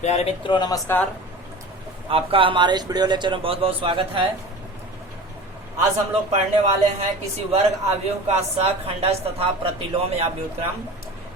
प्यारे मित्रों नमस्कार। आपका हमारे इस वीडियो लेक्चर में बहुत बहुत स्वागत है। आज हम लोग पढ़ने वाले हैं किसी वर्ग अवयव का सहखंडज तथा प्रतिलोम या व्युत्क्रम,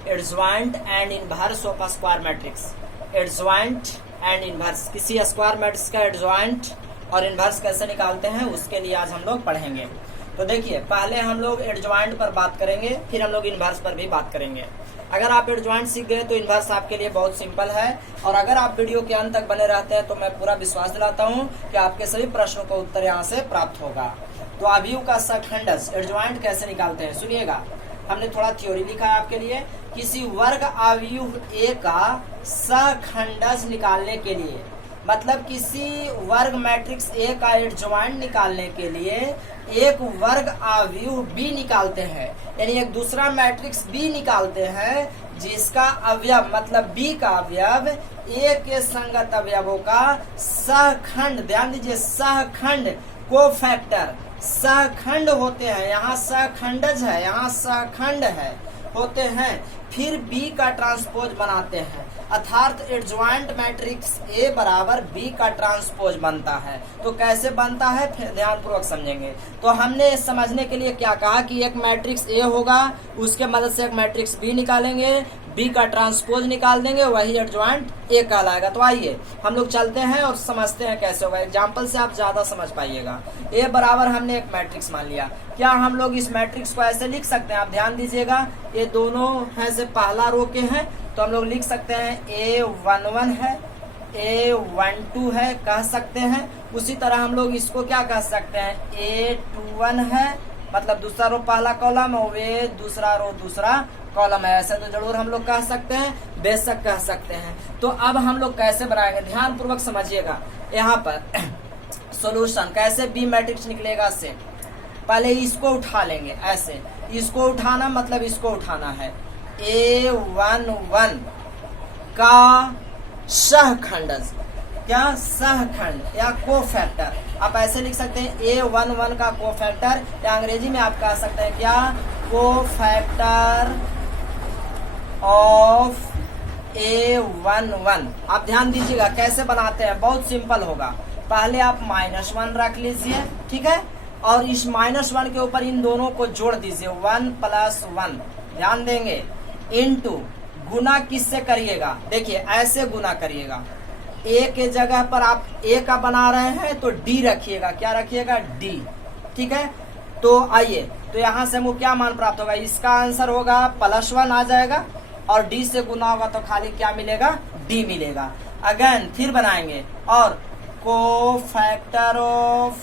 adjoint and inverse of square matrix. Adjoint and inverse, किसी स्क्वायर मैट्रिक्स का एडज्वाइंट और इनवर्स कैसे निकालते हैं उसके लिए आज हम लोग पढ़ेंगे। तो देखिए, पहले हम लोग एडज्वाइंट पर बात करेंगे, फिर हम लोग इनवर्स पर भी बात करेंगे। अगर आप एडज्वाइंट सीख गए तो इनवर्स आपके लिए बहुत सिंपल है, और अगर आप वीडियो के अंत तक बने रहते हैं तो मैं पूरा विश्वास दिलाता हूं कि आपके सभी प्रश्नों का उत्तर यहां से प्राप्त होगा। तो अवयव का सहखंडज एडज्वाइंट कैसे निकालते हैं सुनिएगा। हमने थोड़ा थ्योरी लिखा है आपके लिए। किसी वर्ग अवयव ए का सहखंडज निकालने के लिए, मतलब किसी वर्ग मैट्रिक्स ए का एडज्वाइंट निकालने के लिए एक वर्ग अवयव बी निकालते हैं, यानी एक दूसरा मैट्रिक्स बी निकालते हैं जिसका अवयव मतलब बी का अवयव ए के संगत अवयवों का सहखंड, ध्यान दीजिए सहखंड, कोफैक्टर सहखंड होते हैं। यहाँ सहखंडज है, यहाँ सहखंड है होते हैं, फिर बी का ट्रांसपोज बनाते हैं, अर्थात एडज्वाइंट मैट्रिक्स ए बराबर बी का ट्रांसपोज बनता है। तो कैसे बनता है फिर ध्यान पूर्वक समझेंगे। तो हमने समझने के लिए क्या कहा कि एक मैट्रिक्स ए होगा, उसके मदद से एक मैट्रिक्स बी निकालेंगे, बी का ट्रांसपोज निकाल देंगे, वही एडज्वाइंट ए कहलाएगा। तो आइए हम लोग चलते हैं और समझते हैं कैसे होगा। एग्जाम्पल से आप ज्यादा समझ पाइएगा। ए बराबर हमने एक मैट्रिक्स मान लिया। क्या हम लोग इस मैट्रिक्स को ऐसे लिख सकते हैं? आप ध्यान दीजिएगा, ये दोनों है से पहला रो के हैं, तो हम लोग लिख सकते हैं A11 है, A12 है कह सकते हैं। उसी तरह हम लोग इसको क्या कह सकते हैं, A21 है, मतलब दूसरा रो पहला कॉलम और वे दूसरा रो दूसरा कॉलम है। ऐसे तो जरूर हम लोग कह सकते हैं, बेशक कह सकते हैं। तो अब हम लोग कैसे बनाएंगे ध्यान पूर्वक समझिएगा। यहाँ पर सॉल्यूशन कैसे बी मैट्रिक्स निकलेगा से पहले इसको उठा लेंगे। ऐसे इसको उठाना मतलब इसको उठाना है। A11 का सहखंडज, क्या सहखंड या कोफैक्टर, आप ऐसे लिख सकते हैं A11 का कोफैक्टर, या अंग्रेजी में आप कह सकते हैं क्या, कोफैक्टर ऑफ A11। आप ध्यान दीजिएगा कैसे बनाते हैं, बहुत सिंपल होगा। पहले आप -1 रख लीजिए, ठीक है, और इस -1 के ऊपर इन दोनों को जोड़ दीजिए, 1 + 1 ध्यान देंगे, इनटू गुना किससे करिएगा, देखिए ऐसे गुना करिएगा। ए के जगह पर आप ए का बना रहे हैं तो डी रखिएगा, क्या रखिएगा, डी, ठीक है। तो आइए, तो यहाँ से हमको क्या मान प्राप्त होगा, इसका आंसर होगा +1 आ जाएगा, और डी से गुना होगा तो खाली क्या मिलेगा, डी मिलेगा। अगेन फिर बनाएंगे, और कोफैक्टर ऑफ,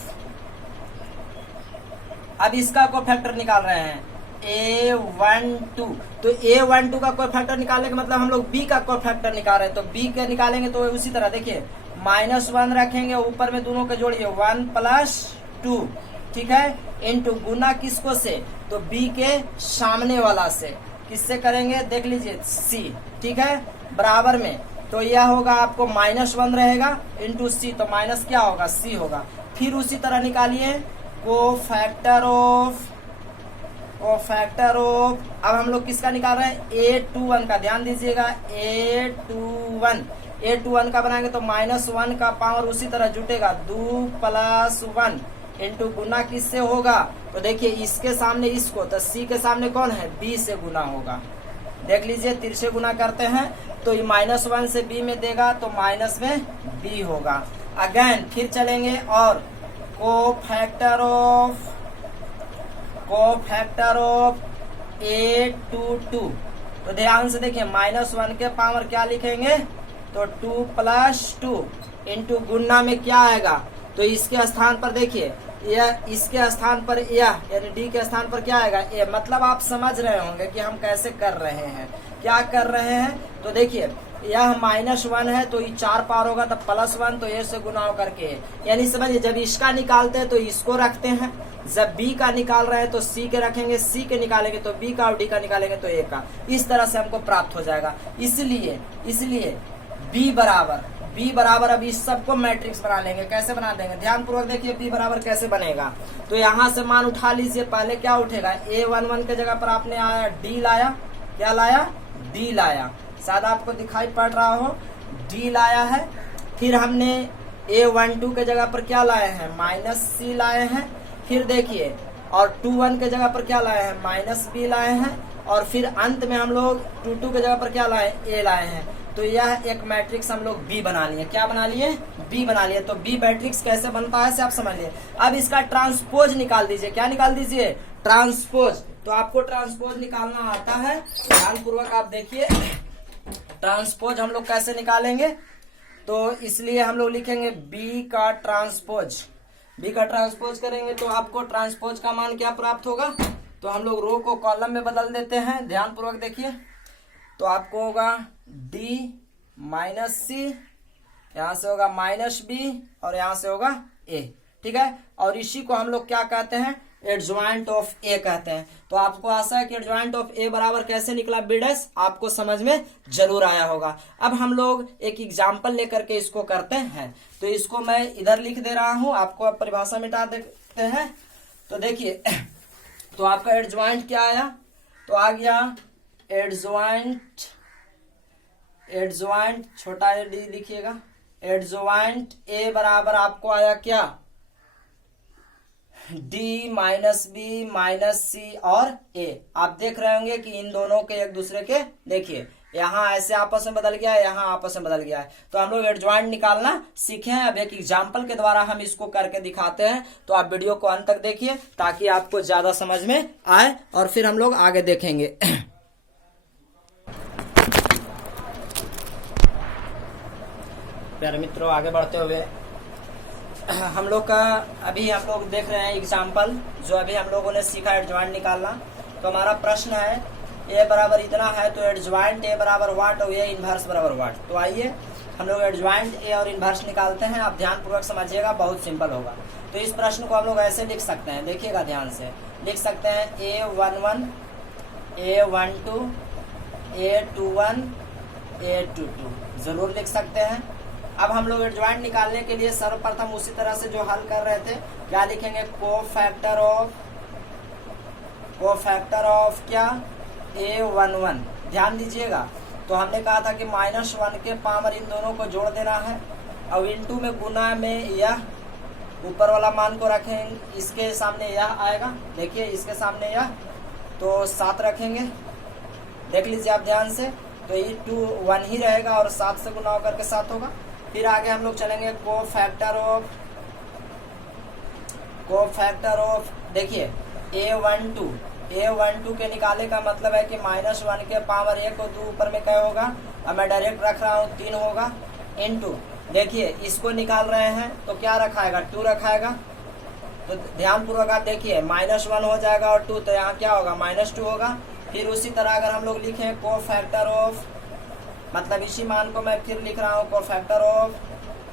अब इसका कोफैक्टर निकाल रहे हैं A12, तो A12 का कोफैक्टर निकालने का मतलब हम लोग B का कोफैक्टर निकाल रहे हैं, तो B का निकालेंगे तो उसी तरह देखिए -1 रखेंगे, ऊपर में दोनों के जोड़िए 1 + 2, ठीक है, इनटू गुना किसको से, तो B के सामने वाला से, किससे करेंगे देख लीजिए, C, ठीक है, बराबर में। तो यह होगा आपको -1 रहेगा इनटू C, तो माइनस क्या होगा, C होगा। फिर उसी तरह निकालिए कोफैक्टर ऑफ, अब हम लोग किसका निकाल रहे हैं, A21 का, ध्यान दीजिएगा A21 का बनाएंगे तो -1 का पावर उसी तरह जुटेगा, 2 + 1 इनटू गुना किससे होगा, तो देखिए इसके सामने इसको, तो C के सामने कौन है, B से गुना होगा। देख लीजिए तिरछे गुना करते हैं तो ये -1 से B में देगा तो माइनस में B होगा। अगेन फिर चलेंगे, और कोफैक्टर ऑफ A22, तो ध्यान से देखिए -1 के पावर क्या लिखेंगे, तो 2 + 2 इनटू गुना में क्या आएगा, तो इसके स्थान पर देखिए यह, इसके स्थान पर यह, यानी डी के स्थान पर क्या आएगा, ए। मतलब आप समझ रहे होंगे कि हम कैसे कर रहे हैं, क्या कर रहे हैं। तो देखिए यह -1 है तो ये 4 पावर होगा, तब +1 तो ए से गुना होकर के, यानी समझिए जब इसका निकालते हैं तो इसको रखते हैं, जब बी का निकाल रहे हैं तो सी के रखेंगे, सी के निकालेंगे तो बी का, और डी का निकालेंगे तो ए का। इस तरह से हमको प्राप्त हो जाएगा। इसलिए बी बराबर अब इस सबको मैट्रिक्स बना लेंगे। कैसे बना देंगे ध्यान पूर्वक देखिए, बी बराबर कैसे बनेगा। तो यहाँ से मान उठा लीजिए, पहले क्या उठेगा, A11 के जगह पर आपने आया डी लाया, क्या लाया, डी लाया, शायद आपको दिखाई पड़ रहा हो। डी लाया है, फिर हमने A12 के जगह पर क्या लाए हैं, -C लाए हैं, फिर देखिए और 21 के जगह पर क्या लाए हैं, -B लाए हैं, और फिर अंत में हम लोग 22 के जगह पर क्या लाए, A लाए हैं। तो यह एक मैट्रिक्स हम लोग B बना लिए। क्या बना लिए, B बना लिए। तो B मैट्रिक्स कैसे बनता है आप समझ लिए। अब इसका ट्रांसपोज निकाल दीजिए। क्या निकाल दीजिए, ट्रांसपोज। तो आपको ट्रांसपोज निकालना आता है, ध्यान पूर्वक आप देखिए। ट्रांसपोज हम लोग कैसे निकालेंगे, तो इसलिए हम लोग लिखेंगे B का ट्रांसपोज। B का ट्रांसपोज करेंगे तो आपको ट्रांसपोज का मान क्या प्राप्त होगा, तो हम लोग रो को कॉलम में बदल देते हैं, ध्यान पूर्वक देखिए। तो आपको होगा D -C, यहां से होगा -B और यहां से होगा A, ठीक है। और इसी को हम लोग क्या कहते हैं, एडजॉइंट ऑफ A कहते हैं। तो आपको आशा है कि एडजॉइंट ऑफ A बराबर कैसे निकला B डैश, आपको समझ में जरूर आया होगा। अब हम लोग एक एग्जाम्पल लेकर के इसको करते हैं। तो इसको मैं इधर लिख दे रहा हूं, आपको अब परिभाषा मिटा देते हैं। तो देखिए, तो आपका एडजॉइंट क्या आया, तो आ गया एडजॉइंट छोटा डी लिखिएगा। एडजॉइंट A बराबर आपको आया क्या, D -B -C और A। आप देख रहे होंगे कि इन दोनों के एक दूसरे के, देखिए यहाँ ऐसे आपस में बदल गया है, यहाँ आपस में बदल गया है। तो हम लोग एडजॉइंट निकालना सीखे हैं। अब एक एग्जाम्पल के द्वारा हम इसको करके दिखाते हैं। तो आप वीडियो को अंत तक देखिए ताकि आपको ज्यादा समझ में आए, और फिर हम लोग आगे देखेंगे। प्यारे मित्रों, आगे बढ़ते हुए हम लोग का अभी हम लोग देख रहे हैं एग्जाम्पल, जो अभी हम लोगों ने सीखा एडजॉइंट निकालना। तो हमारा प्रश्न है A बराबर इतना है, तो एडजॉइंट A बराबर वाट और A इनवर्स बराबर वाट। तो आइए हम लोग एडजॉइंट A और इनवर्स निकालते हैं। आप ध्यान पूर्वक समझिएगा, बहुत सिंपल होगा। तो इस प्रश्न को हम लोग ऐसे लिख सकते हैं, देखिएगा ध्यान से, लिख सकते हैं A11 A12 A21 A22, जरूर लिख सकते हैं। अब हम लोग एडजॉइंट निकालने के लिए सर्वप्रथम उसी तरह से जो हल कर रहे थे, क्या लिखेंगे, कोफैक्टर ऑफ क्या, A11। ध्यान दीजिएगा, तो हमने कहा था कि -1 के पावर इन दोनों को जोड़ देना है, और इनटू में गुना में यह ऊपर वाला मान को रखेंगे, इसके सामने यह आएगा, देखिए इसके सामने यह, तो 7 रखेंगे। देख लीजिए आप ध्यान से, तो ये 2 1 ही रहेगा और 7 से गुना होकर के 7 होगा। फिर आगे हम लोग चलेंगे कोफैक्टर ऑफ देखिए A12 के निकाले का मतलब है कि -1 के पावर 1 और 2 ऊपर में क्या होगा, अब मैं डायरेक्ट रख रहा हूँ 3 होगा, इनटू देखिए इसको निकाल रहे हैं तो क्या रखाएगा, 2 रखाएगा। तो ध्यान पूर्वक आप देखिए, -1 हो जाएगा और 2, तो यहाँ क्या होगा, -2 होगा। फिर उसी तरह अगर हम लोग लिखें कोफैक्टर ऑफ, मतलब इसी मान को मैं फिर लिख रहा हूँ, कोफैक्टर ऑफ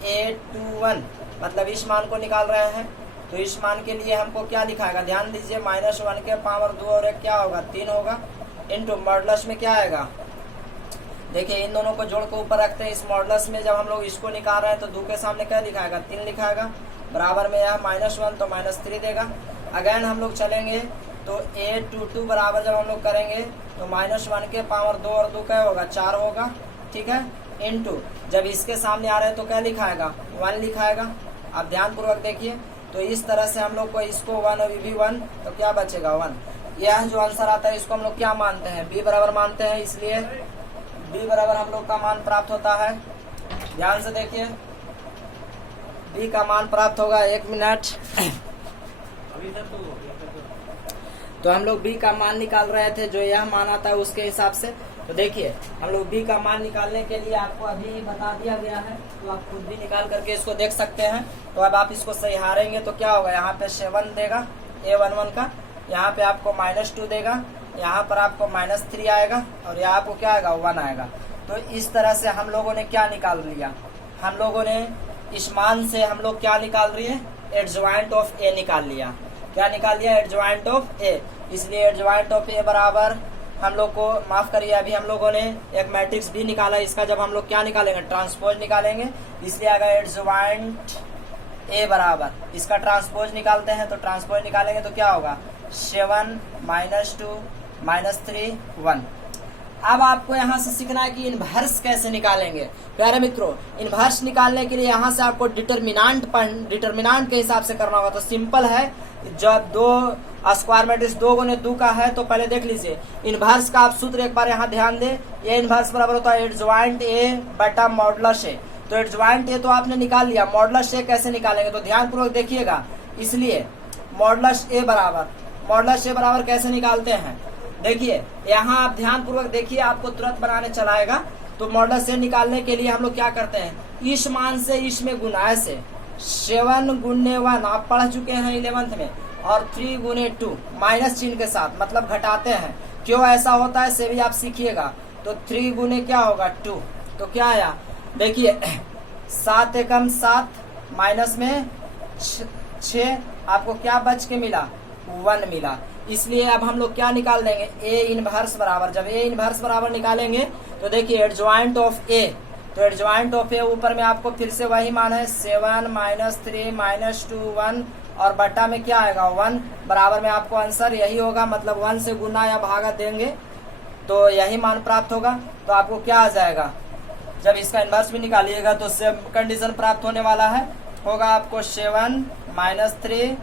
A21, मतलब इस मान को निकाल रहे हैं। तो इस मान के लिए हमको क्या लिखाएगा, ध्यान दीजिए, -1 के पावर 2 और 1 क्या होगा, 3 होगा, इनटू मॉडुलस में क्या आएगा, देखिए इन दोनों को जोड़ के ऊपर रखते हैं। इस मॉडुलस में जब हम लोग इसको निकाल रहे हैं तो 2 के सामने क्या लिखाएगा, 3 लिखाएगा, बराबर में यह -1 तो -3 देगा। अगेन हम लोग चलेंगे तो A22 बराबर जब हम लोग करेंगे तो -1 के पावर 2 और 2 क्या होगा, 4 होगा, ठीक है, इनटू जब इसके सामने आ रहे हैं तो क्या लिखाएगा, 1 लिखाएगा। आप ध्यान पूर्वक देखिए, तो इस तरह से हम लोग को इसको 1 और भी 1, तो क्या बचेगा 1। यह जो आंसर आता है इसको हम लोग क्या मानते हैं, B बराबर मानते हैं, इसलिए B बराबर हम लोग का मान प्राप्त होता है। ध्यान से देखिए, B का मान प्राप्त होगा, 1 मिनट। तो हम लोग B का मान निकाल रहे थे, जो यह मान आता है उसके हिसाब से। तो देखिए हम लोग B का मान निकालने के लिए आपको अभी बता दिया गया है, तो आप खुद भी निकाल करके इसको देख सकते हैं। तो अब आप इसको सही हारेंगे तो क्या होगा, यहाँ पे 7 देगा A11 का, यहाँ पे आपको -2 देगा, यहाँ पर आपको -3 आएगा, और यहाँ आपको क्या आएगा, 1 आएगा। तो इस तरह से हम लोगों ने क्या निकाल लिया, हम लोगों ने इस मान से हम लोग क्या निकाल रही है, एडजॉइंट ऑफ A निकाल लिया। क्या निकाल लिया, एडजॉइंट ऑफ A। इसलिए एडजॉइंट ऑफ A बराबर हम लोग को, माफ करिए, अभी हम लोगों ने एक मैट्रिक्स भी निकाला, इसका जब हम लोग क्या निकालेंगे, ट्रांसपोज निकालेंगे, इसलिए अगर एडजॉइंट A बराबर इसका ट्रांसपोज निकालते हैं, तो ट्रांसपोज निकालेंगे तो क्या होगा, 7 -2 -3 1। अब आपको यहाँ से सीखना है कि इनवर्स कैसे निकालेंगे। प्यारे मित्रों, इनवर्स निकालने के लिए यहाँ से आपको डिटर्मिनांट के हिसाब से करना होगा। तो सिंपल है, जब दो स्क्वायर मैट्रिक्स 2 गुने 2 का है तो पहले देख लीजिए इनवर्स का आप सूत्र एक बार यहाँ ध्यान दे। ए इनवर्स बराबर होता है एडजॉइंट ए बटा मॉडुलस ए। तो एडजॉइंट ए तो आपने निकाल लिया, मॉडुलस ए कैसे निकालेंगे तो ध्यान पूर्वक देखिएगा। इसलिए मॉडुलस ए बराबर कैसे निकालते हैं, देखिए यहाँ आप ध्यान पूर्वक देखिए, आपको तुरंत बनाने चलाएगा। तो मॉडुलस ए निकालने के लिए हम लोग क्या करते हैं, इस मान से इस में गुना से 7 गुने 1 आप पढ़ चुके हैं 11th में, और 3 गुने 2 माइनस चिन्ह के साथ, मतलब घटाते हैं। क्यों ऐसा होता है से भी आप सीखिएगा। तो 3 गुने क्या होगा 2, तो क्या आया देखिए 7 एकम 7 माइनस में 6, आपको क्या बच के मिला 1 मिला। इसलिए अब हम लोग क्या निकाल देंगे, ए इनवर्स बराबर। जब ए इनवर्स बराबर निकालेंगे तो देखिए एडजॉइंट ऑफ ए, तो एडजॉइंट ऑफ ए ऊपर में आपको फिर से वही मान है 7 माइनस 3 माइनस 2 1, और बटा में क्या आएगा 1, बराबर में आपको आंसर यही होगा, मतलब 1 से गुना या भागा देंगे तो यही मान प्राप्त होगा। तो आपको क्या आ जाएगा, जब इसका इनवर्स भी निकालिएगा तो सेम कंडीशन प्राप्त होने वाला है, होगा आपको 7 माइनस 3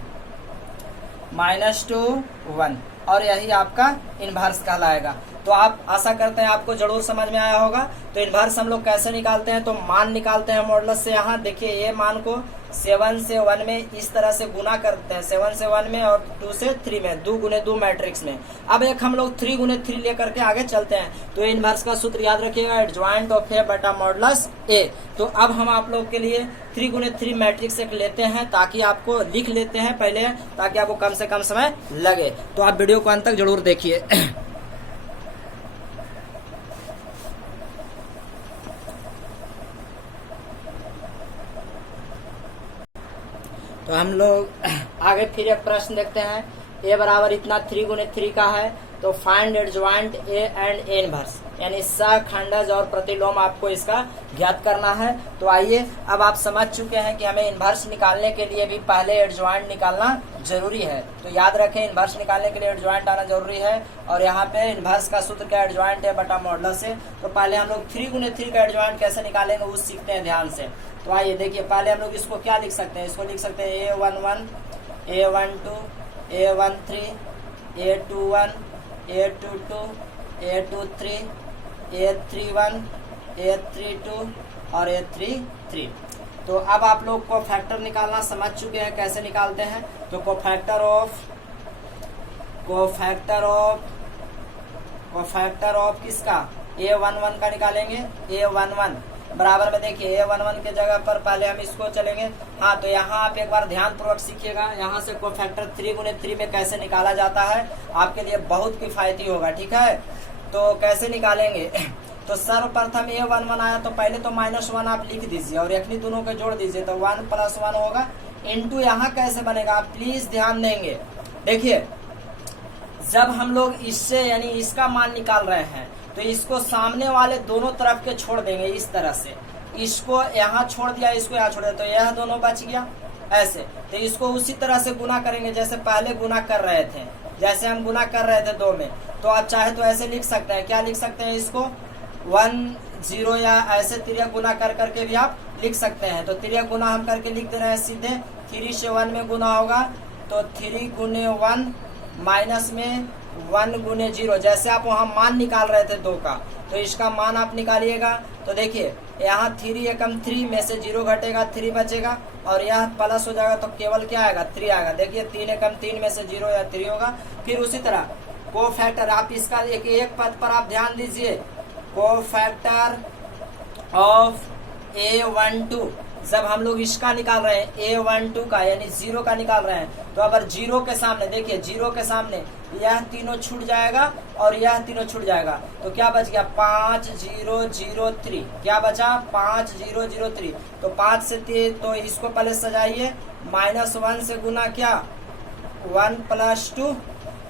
माइनस 2 1, और यही आपका इनवर्स कहलाएगा। तो आप आशा करते हैं आपको जरूर समझ में आया होगा। तो इनवर्स हम लोग कैसे निकालते हैं, तो मान निकालते हैं मॉडुलस से। यहाँ देखिए ये मान को 7 से 1 में इस तरह से गुना करते हैं, 7 से 1 में और 2 से 3 में, 2 गुने 2 मैट्रिक्स में। अब एक हम लोग 3 गुने 3 लेकर के आगे चलते हैं। तो इनवर्स का सूत्र याद रखिएगा, एडजॉइंट ऑफ ए बटा मॉडुलस ए। तो अब हम आप लोग के लिए 3 गुने 3 मैट्रिक्स एक लेते हैं, ताकि आपको लिख लेते हैं पहले, ताकि आपको कम से कम समय लगे। तो आप वीडियो को अंत तक जरूर देखिए। तो तो हम लोग आगे फिर एक प्रश्न देखते हैं। ए बराबर इतना 3 गुने 3 का है, तो find adjoint A and A inverse, यानी सहखंडज और प्रतिलोम आपको इसका ज्ञात करना है। तो आइए, अब आप समझ चुके हैं कि हमें इनवर्स निकालने के लिए भी पहले एडजॉइंट निकालना जरूरी है। तो याद रखें, इनवर्स निकालने के लिए एडजॉइंट आना जरूरी है। और यहाँ पे इनवर्स का सूत्र क्या, एडजॉइंट ए बटा मॉडुलस ए। तो पहले हम लोग 3 गुने 3 का एडजॉइंट कैसे निकालेंगे वो सीखते हैं ध्यान से। तो आइए देखिए, पहले हम लोग इसको क्या लिख सकते हैं, इसको लिख सकते हैं A11 A12 A13 A21 A22 A23 A31 A32 और A33। तो अब आप लोग को फैक्टर निकालना समझ चुके हैं कैसे निकालते हैं। तो कोफैक्टर ऑफ किसका, A11 का निकालेंगे। A11 बराबर में देखिए A11 के जगह पर पहले हम इसको चलेंगे। हाँ, तो यहाँ आप एक बार ध्यान पूर्वक सीखिएगा, यहाँ से कोफैक्टर 3 गुने 3 में कैसे निकाला जाता है, आपके लिए बहुत किफायती होगा। ठीक है, तो कैसे निकालेंगे। तो सर्वप्रथम A11 आया तो पहले तो -1 आप लिख दीजिए और यखनी दोनों को जोड़ दीजिए, तो 1 + 1 होगा। इंटू यहाँ कैसे बनेगा, आप प्लीज ध्यान देंगे। देखिए, जब हम लोग इससे यानी इसका मान निकाल रहे हैं तो इसको सामने वाले दोनों तरफ के छोड़ देंगे इस तरह से। इसको यहाँ छोड़ दिया, इसको यहाँ छोड़ दिया, तो यह दोनों बच गया ऐसे। तो इसको उसी तरह से गुना करेंगे जैसे पहले गुना कर रहे थे, जैसे हम गुना कर रहे थे 2 में। तो आप चाहे तो ऐसे लिख सकते हैं, क्या लिख सकते हैं, इसको 1 0 या ऐसे तिर्यक गुना कर करके भी आप लिख सकते हैं। तो तिर्यक गुना हम करके लिख दे रहे हैं सीधे। 3 से 1 में गुना होगा तो 3 गुने 1 माइनस में 1 गुने 0, जैसे आप वहाँ मान निकाल रहे थे 2 का, तो इसका मान आप निकालिएगा। तो देखिए यहाँ 3 एकम 3 में से 0 घटेगा, 3 बचेगा, और यह प्लस हो जाएगा तो केवल क्या आएगा 3 आएगा। देखिए 3 एकम 3 में से 0 या 3 होगा। फिर उसी तरह कोफैक्टर, आप इसका एक पद पर आप ध्यान दीजिए, कोफैक्टर ऑफ A12, जब हम लोग इसका निकाल रहे हैं A12 का यानी 0 का निकाल रहे हैं, तो अगर 0 के सामने देखिए, 0 के सामने यह तीनों छूट जाएगा और यह तीनों छूट जाएगा, तो क्या बच गया 5003। क्या बचा 5003। तो 5 से 3, तो इसको पहले सजाइए, -1 से गुना क्या 1 + 2।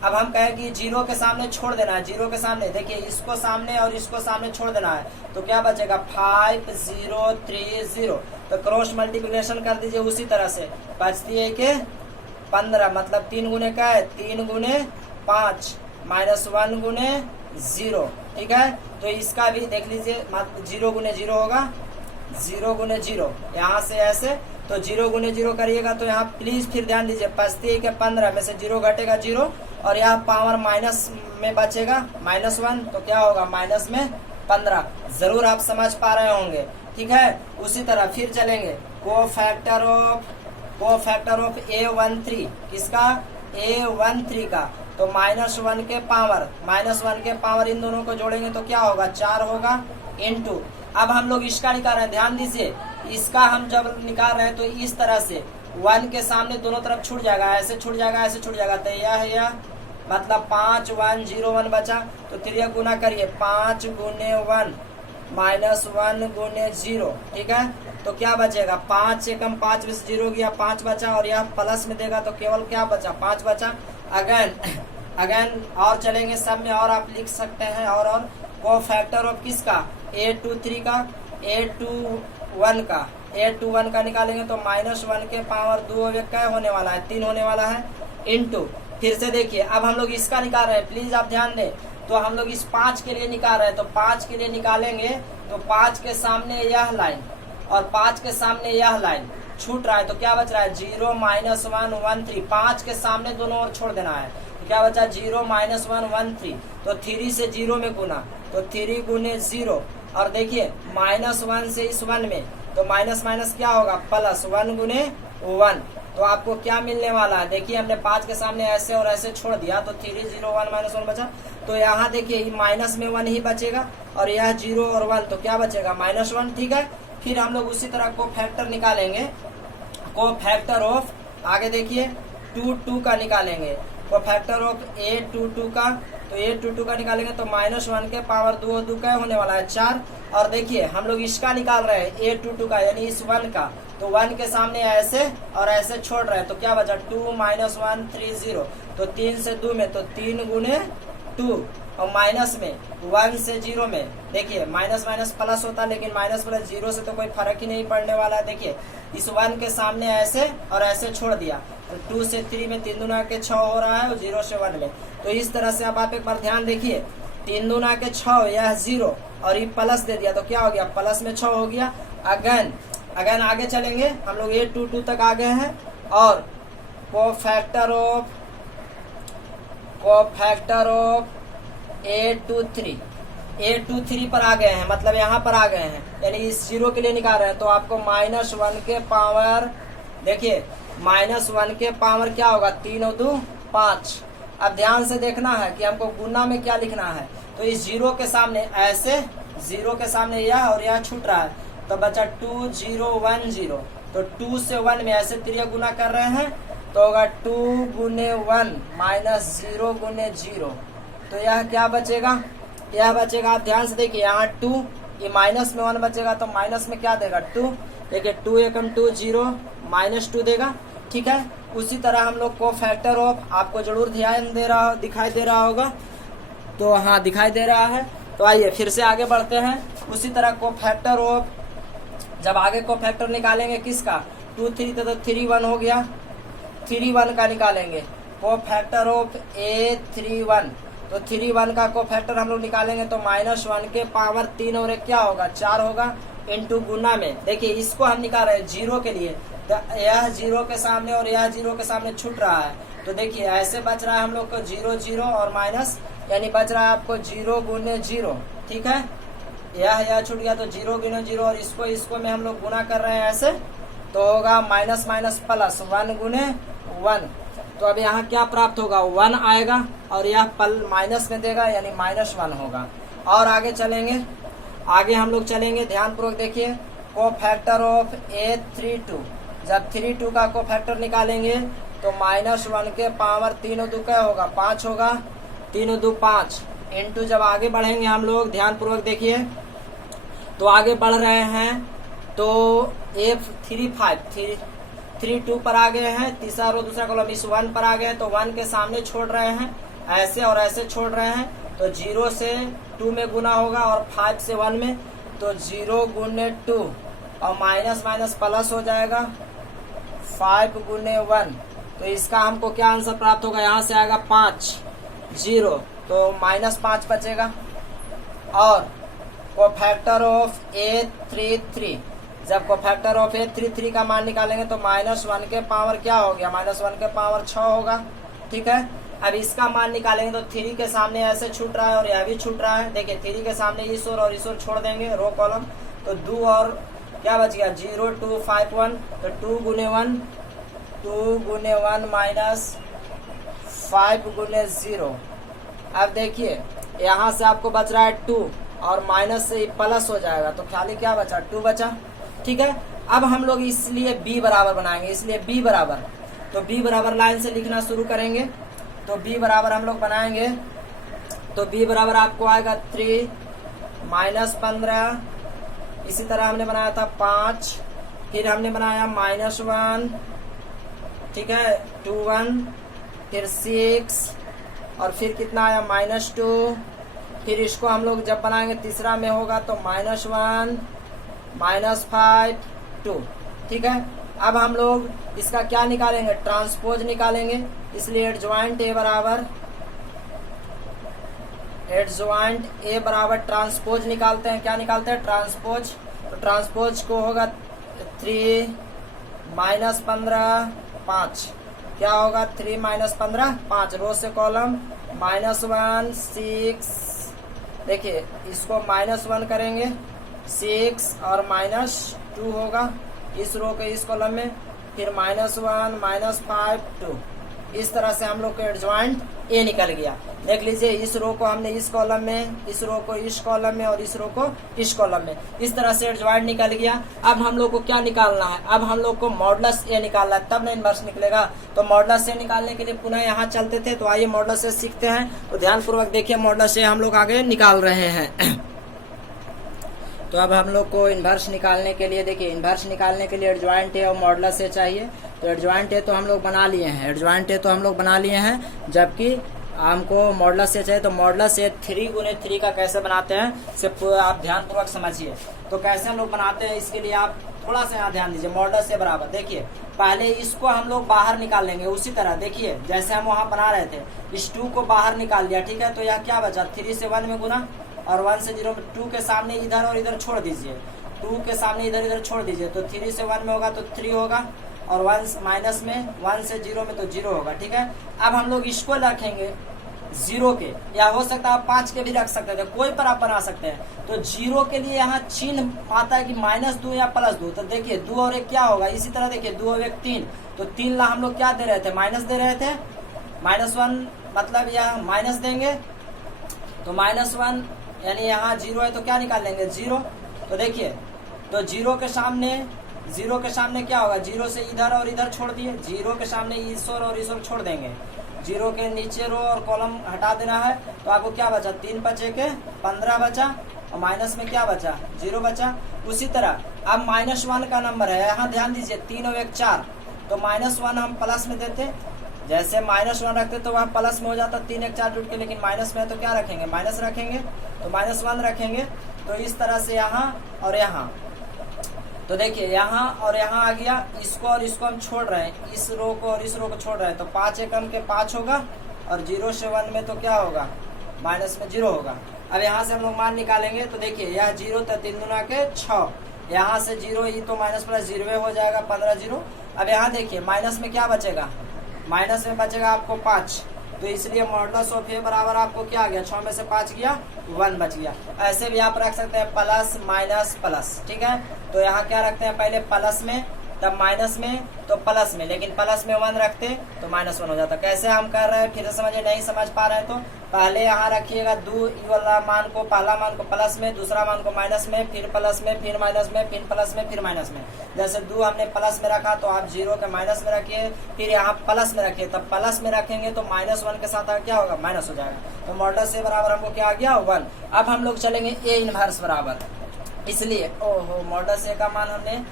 अब हम कहें कि 0 के सामने छोड़ देना है, 0 के सामने देखिए इसको सामने और इसको सामने छोड़ देना है, तो क्या बचेगा 5030। तो क्रॉस मल्टीप्लिकेशन कर दीजिए उसी तरह से, बचती है कि 15, मतलब 3 गुने का है 3 गुने 5 -1 गुने 0, ठीक है। तो इसका भी देख लीजिए, 0 गुने 0 होगा, 0 गुने 0, यहाँ से ऐसे, तो 0 गुने 0 करिएगा तो यहाँ प्लीज फिर ध्यान दीजिए, 5 के 15 में से 0 घटेगा 0 और यहाँ पावर माइनस में बचेगा -1, तो क्या होगा माइनस में 15। जरूर आप समझ पा रहे होंगे, ठीक है। उसी तरह फिर चलेंगे, कोफैक्टर ऑफ A13, किसका, A13 का, तो -1 के पावर इन दोनों को जोड़ेंगे तो क्या होगा 4 होगा, इनटू, अब हम लोग इसका निकाल रहे हैं, ध्यान दीजिए, इसका हम जब निकाल रहे हैं तो इस तरह से 1 के सामने दोनों तरफ छूट जाएगा, ऐसे छूट जाएगा, ऐसे छूट जाएगा, तो यह मतलब 5 1 0 1 बचा, तो 3 गुना करिए, 5 गुने 1 -1 गुने 0, ठीक है। तो क्या बचेगा, 5 से कम 5 में से 0 गया, 5 बचा, और यह प्लस में देगा तो केवल क्या बचा, 5 बचा। अगेन और चलेंगे सब में, और आप लिख सकते हैं, और कोफैक्टर ऑफ किसका, A23 का, A21 का निकालेंगे तो -1 के पावर 2 क्या होने वाला है, 3 होने वाला है, इनटू, फिर से देखिए, अब हम लोग इसका निकाल रहे हैं, प्लीज आप ध्यान दें, तो हम लोग इस 5 के लिए निकाल रहे हैं, तो 5 के लिए निकालेंगे तो 5 के सामने यह लाइन और 5 के सामने यह लाइन छूट रहा है, तो क्या बच रहा है 0 -1 1 3, 5 के सामने दोनों ओर छोड़ देना है, तो क्या बचा 0 -1 1 3, तो 3 से 0 में गुना, तो 3 गुने 0, और देखिए -1 से इस 1 में, तो माइनस माइनस क्या होगा प्लस, 1 गुने 1, तो आपको क्या मिलने वाला है, देखिए हमने 5 के सामने ऐसे और ऐसे छोड़ दिया, तो 3 0 1 -1 बचा, तो यहाँ देखिए माइनस में 1 ही बचेगा, और यह 0 और 1, तो क्या बचेगा -1, ठीक है। फिर हम लोग उसी तरह को फैक्टर निकालेंगे, को फैक्टर ऑफ, आगे देखिए 2 का निकालेंगे, को फैक्टर ऑफ A22 का, तो A22 का निकालेंगे तो -1 के पावर 2 क्या होने वाला है 4, और देखिए हम लोग इसका निकाल रहे हैं A22 का, यानी इस 1 का, तो 1 के सामने ऐसे और ऐसे छोड़ रहे हैं, तो क्या बचा 2 -1 3 0, तो 3 से 2 में, तो 3 गुने 2, और माइनस में 1 से 0 में, देखिए माइनस माइनस प्लस होता है, लेकिन माइनस प्लस 0 से तो कोई फर्क ही नहीं पड़ने वाला है। देखिए इस 1 के सामने ऐसे और ऐसे छोड़ दिया, तो 2 से 3 में 3 दूना के 6 हो रहा है, और 0 से 1 में, तो इस तरह से अब आप एक बार ध्यान देखिए, 3 दूना के 6, यह 0 और ये प्लस दे दिया, तो क्या हो गया प्लस में 6 हो गया। अगेन आगे चलेंगे, हम लोग A22 तक आ गए हैं, और कोफैक्टर ऑफ A23 पर आ गए हैं, मतलब यहाँ पर आ गए हैं, यानी इस 0 के लिए निकाल रहे हैं, तो आपको -1 के पावर, देखिए -1 के पावर क्या होगा 3 और 2 5। अब ध्यान से देखना है कि हमको गुना में क्या लिखना है, तो इस 0 के सामने ऐसे, 0 के सामने यह और यह छूट रहा है, तो बचा 2 0 1 0, तो 2 से 1 में ऐसे 3 गुना कर रहे हैं, तो होगा 2 गुने 1 -0 गुने 0, तो यह क्या बचेगा, यह बचेगा, आप ध्यान से देखिए यहाँ 2, ये माइनस में 1 बचेगा, तो माइनस में क्या देगा 2, देखिए 2 एकम 2 0 -2 देगा, ठीक है। उसी तरह हम लोग को फैक्टर ऑफ, आपको जरूर ध्यान दे रहा, दिखाई दे रहा होगा, तो हाँ दिखाई दे रहा है, तो आइए फिर से आगे बढ़ते हैं। उसी तरह को फैक्टर ऑफ, जब आगे को फैक्टर निकालेंगे किसका 2 3, तो 3 1 हो गया, 3 1 का निकालेंगे, को फैक्टर ऑफ A31, तो 3 1 का को फैक्टर हम लोग निकालेंगे तो -1 के पावर 3 और 1 क्या होगा 4 होगा, इनटू गुना में, देखिए इसको हम निकाल रहे हैं 0 के लिए, तो यह 0 के सामने और यह 0 के सामने छूट रहा है, तो देखिए ऐसे बच रहा है हम लोग को 0 0 और माइनस, यानी बच रहा है आपको 0 गुने 0, ठीक है। यह छूट गया, तो 0 गुने 0, और इसको में हम लोग गुना कर रहे हैं ऐसे, तो होगा माइनस माइनस प्लस 1 गुने 1, तो अब यहाँ क्या प्राप्त होगा 1 आएगा, और यह माइनस में देगा, यानी -1 होगा। और आगे चलेंगे, आगे हम लोग चलेंगे, ध्यान पूर्वक देखिए, को फैक्टर ऑफ A32, जब 32 का को फैक्टर निकालेंगे तो -1 के पावर 3 और 2 क्या होगा 5 होगा, 3 और 2 5, इनटू जब आगे बढ़ेंगे हम लोग, ध्यान पूर्वक देखिए, तो आगे बढ़ रहे हैं, तो F32 पर आ गए हैं, तीसरा रो दूसरा कॉलम इस 1 पर आ गए हैं, तो 1 के सामने छोड़ रहे हैं, ऐसे और ऐसे छोड़ रहे हैं, तो 0 से 2 में गुना होगा, और 5 से 1 में, तो 0 गुने 2, और माइनस माइनस प्लस हो जाएगा 5 गुने 1, तो इसका हमको क्या आंसर प्राप्त होगा, यहाँ से आएगा 5 0, तो -5 बचेगा, और कोफैक्टर ऑफ A33, जब कोफैक्टर ऑफ A33 का मान निकालेंगे तो -1 के पावर क्या हो गया, -1 के पावर 6 होगा। ठीक है, अब इसका मान निकालेंगे तो 3 के सामने ऐसे छूट रहा है और यह भी छूट रहा है। देखिए 3 के सामने इस और इस ओर छोड़ देंगे रो कॉलम, तो 2 और क्या बच गया 0 2 5 1, तो 2 गुने 1 माइनस 5 गुने 0। अब देखिए यहाँ से आपको बच रहा है 2 और माइनस से प्लस हो जाएगा तो खाली क्या बचा 2 बचा। ठीक है, अब हम लोग इसलिए b बराबर बनाएंगे, इसलिए b बराबर, तो b बराबर लाइन से लिखना शुरू करेंगे। तो b बराबर हम लोग बनाएंगे तो b बराबर आपको आएगा 3 माइनस 15, इसी तरह हमने बनाया था 5, फिर हमने बनाया -1, ठीक है 2 1, फिर 6 और फिर कितना आया -2। फिर इसको हम लोग जब बनाएंगे तीसरा में होगा तो -1 -5 2। ठीक है, अब हम लोग इसका क्या निकालेंगे, ट्रांसपोज निकालेंगे। इसलिए एडजॉइंट A बराबर ट्रांसपोज निकालते हैं। क्या निकालते हैं, ट्रांसपोज। तो ट्रांसपोज को होगा 3 माइनस 15 5, क्या होगा 3 माइनस 15 5, रो से कॉलम -1 6। देखिए इसको -1 करेंगे 6 और -2 होगा इस रो के इस कॉलम में, फिर -1 -5 2। इस तरह से हम लोग का एडजॉइंट A निकल गया। देख लीजिए इस रो को हमने इस कॉलम में, इस रो को इस कॉलम में और इस रो को इस कॉलम में, इस तरह से एडजॉइंट निकल गया। अब हम लोग को क्या निकालना है, अब हम लोग को मॉडुलस A निकालना है, तब ना इनवर्स निकलेगा। तो मॉडुलस A निकालने के लिए पुनः यहाँ चलते थे, तो आइए मॉडुलस A सीखते हैं। तो ध्यानपूर्वक देखिए मॉडुलस A हम लोग आगे निकाल रहे हैं। तो अब हम लोग को इन्वर्स निकालने के लिए, देखिए इन्वर्स निकालने के लिए एडजॉइंट A और मॉडुलस A चाहिए। तो एडजॉइंट A तो हम लोग बना लिए हैं, जबकि हमको मॉडुलस A चाहिए। तो मॉडुलस A 3 गुने 3 का कैसे बनाते हैं सिर्फ आप ध्यानपूर्वक समझिए। तो कैसे हम लोग बनाते हैं इसके लिए आप थोड़ा सा यहाँ ध्यान दीजिए। मॉडुलस A बराबर, देखिए पहले इसको हम लोग बाहर निकाल लेंगे, उसी तरह देखिए जैसे हम वहाँ बना रहे थे, इस 2 को बाहर निकाल लिया। ठीक है, तो यह क्या बचा 3 से 1 में गुना और 1 से 0 में 2 के सामने इधर और इधर छोड़ दीजिए, 2 के सामने इधर इधर छोड़ दीजिए। तो 3 से 1 में होगा तो 3 होगा और 1 माइनस में 1 से 0 में तो 0 होगा। ठीक है, अब हम लोग इसको रखेंगे 0 के, या हो सकता है 5 के भी रख सकते थे, कोई पर आप बना सकते हैं। तो 0 के लिए यहाँ चिन्ह आता है कि -2 या +2। तो देखिए 2 और 1 क्या होगा, इसी तरह देखिए 2 और 1 3, तो 3 ला हम लोग क्या दे रहे थे, माइनस दे रहे थे, -1 मतलब यहाँ माइनस देंगे तो -1, यानी यहाँ 0 है तो क्या निकाल लेंगे 0। तो देखिए तो 0 के सामने क्या होगा, 0 से इधर और इधर छोड़ दिए, 0 के सामने इस और इस ओर छोड़ देंगे, 0 के नीचे रो और कॉलम हटा देना है। तो आपको क्या बचा 3 बचे के 15 बचा और माइनस में क्या बचा 0 बचा। उसी तरह अब -1 का नंबर है, यहाँ ध्यान दीजिए 3 और 1 4, तो -1 हम प्लस में देते, जैसे -1 रखते तो वह प्लस में हो जाता, 3 1 4 जुट के, लेकिन माइनस में तो क्या रखेंगे माइनस रखेंगे, तो -1 रखेंगे। तो इस तरह से यहाँ और यहाँ, तो देखिए यहाँ और यहाँ आ गया, इसको और इसको हम छोड़ रहे हैं, इस रो को और इस रो को छोड़ रहे हैं, तो 5 एकम के 5 होगा और 0 से 1 में तो क्या होगा माइनस में 0 होगा। अब यहाँ से हम लोग मान निकालेंगे तो देखिए यह 0 तो 3 गुना के 6, यहाँ से 0 ही तो माइनस प्लस 0 हो जाएगा 15 0। अब यहाँ देखिए माइनस में क्या बचेगा, माइनस में बचेगा आपको 5, तो इसलिए मॉडुलस ऑफ A बराबर आपको क्या आ गया 6 में से 5 गया 1 बच गया। ऐसे भी आप रख सकते हैं प्लस माइनस प्लस। ठीक है, तो यहाँ क्या रखते हैं पहले प्लस में तब माइनस में तो प्लस में, लेकिन प्लस में 1 रखते तो -1 हो जाता। कैसे हम कर रहे हैं फिर से समझिए, नहीं समझ पा रहे हैं तो पहले यहाँ रखिएगा 2 वाला मान को, पहला मान को प्लस में, दूसरा मान को माइनस में, फिर प्लस में, फिर माइनस में, फिर प्लस में, फिर माइनस में। जैसे 2 हमने प्लस में रखा तो आप 0 के माइनस में रखिए, फिर यहाँ प्लस में रखिए, तब प्लस में रखेंगे तो -1 के साथ क्या होगा माइनस हो जाएगा। तो मॉडुलस A बराबर हमको क्या आ गया 1। अब हम लोग चलेंगे A इनवर्स बराबर, इसलिए ओहो मॉडुलस A का मान हमने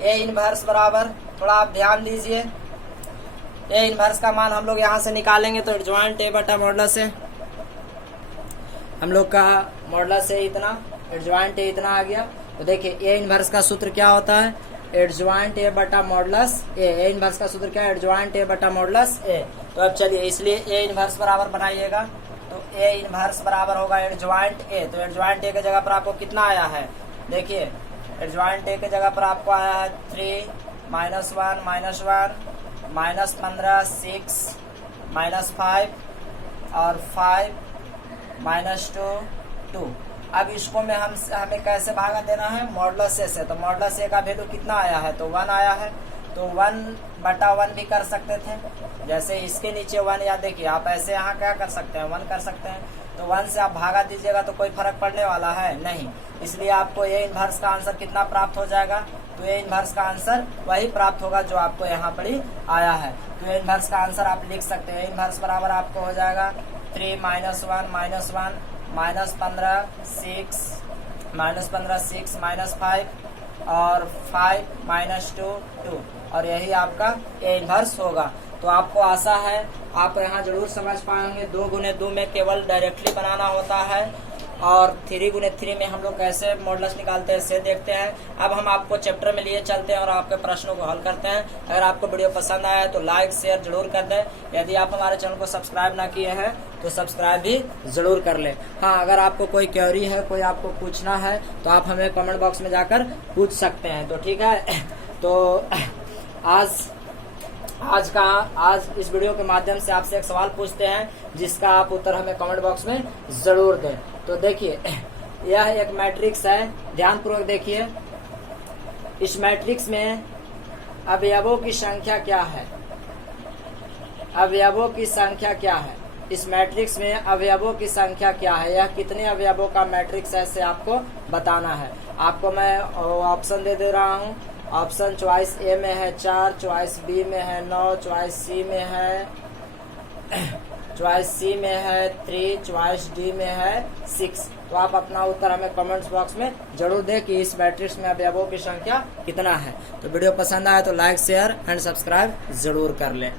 A इनवर्स बराबर, थोड़ा आप ध्यान दीजिए, A इनवर्स का मान हम लोग यहाँ से निकालेंगे तो एडजॉइंट A बटा मॉडुलस A, हम लोग का मॉडुलस A इतना, एडजॉइंट A इतना आ गया। तो देखिए A इनवर्स का सूत्र क्या होता है, एडजॉइंट A बटा मॉडुलस A। A इनवर्स का सूत्र क्या है, एडजॉइंट A बटा मॉडुलस A। तो अब चलिए इसलिए A इनवर्स बराबर बनाइएगा, तो ए इनवर्स बराबर होगा एडजॉइंट ए। तो एडजॉइंट ए की जगह पर आपको कितना आया है, देखिए एडजॉइंट ए की जगह पर आपको आया है 3 -1 -1 -15 6 -5 और 5 -2 2। अब इसको में हमें कैसे भागा देना है, मॉडुलस ए से। तो मॉडुलस ए का वैल्यू कितना आया है, तो 1 आया है। तो 1/1 भी कर सकते थे, जैसे इसके नीचे 1, या देखिए आप ऐसे यहाँ क्या कर सकते हैं 1 कर सकते हैं। तो 1 से आप भागा दीजिएगा तो कोई फर्क पड़ने वाला है नहीं, इसलिए आपको ए इनवर्स का आंसर कितना प्राप्त हो जाएगा, तो ए इनवर्स का आंसर वही प्राप्त होगा जो आपको यहाँ पर ही आया है। तो ए इनवर्स का आंसर आप लिख सकते हैं, ए इनवर्स बराबर आपको हो जाएगा 3 -1 -1 -15 6 -5 और 5 -2 2, और यही आपका ए इनवर्स होगा। तो आपको आशा है आप यहाँ जरूर समझ पाएंगे। 2 गुने 2 में केवल डायरेक्टली बनाना होता है, और 3 गुने 3 में हम लोग कैसे मॉडुलस निकालते हैं से देखते हैं। अब हम आपको चैप्टर में लिए चलते हैं और आपके प्रश्नों को हल करते हैं। अगर आपको वीडियो पसंद आया है तो लाइक शेयर जरूर कर दें। यदि आप हमारे चैनल को सब्सक्राइब ना किए हैं तो सब्सक्राइब भी जरूर कर लें। हाँ, अगर आपको कोई क्वेरी है, कोई आपको पूछना है तो आप हमें कमेंट बॉक्स में जाकर पूछ सकते हैं। तो ठीक है, तो आज इस वीडियो के माध्यम से आपसे एक सवाल पूछते हैं जिसका आप उत्तर हमें कमेंट बॉक्स में जरूर दें। तो देखिए, यह एक मैट्रिक्स है, ध्यानपूर्वक देखिए। इस मैट्रिक्स में अवयवों की संख्या क्या है, अवयवों की संख्या क्या है, इस मैट्रिक्स में अवयवों की संख्या क्या है, यह कितने अवयवों का मैट्रिक्स है इसे आपको बताना है। आपको मैं ऑप्शन दे रहा हूँ। ऑप्शन चॉइस ए में है 4, चॉइस बी में है 9, चॉइस सी में है 3, चॉइस डी में है 6। तो आप अपना उत्तर हमें कमेंट्स बॉक्स में जरूर दें कि इस मैट्रिक्स में अवयवों की संख्या कितना है। तो वीडियो पसंद आए तो लाइक शेयर एंड सब्सक्राइब जरूर कर लें।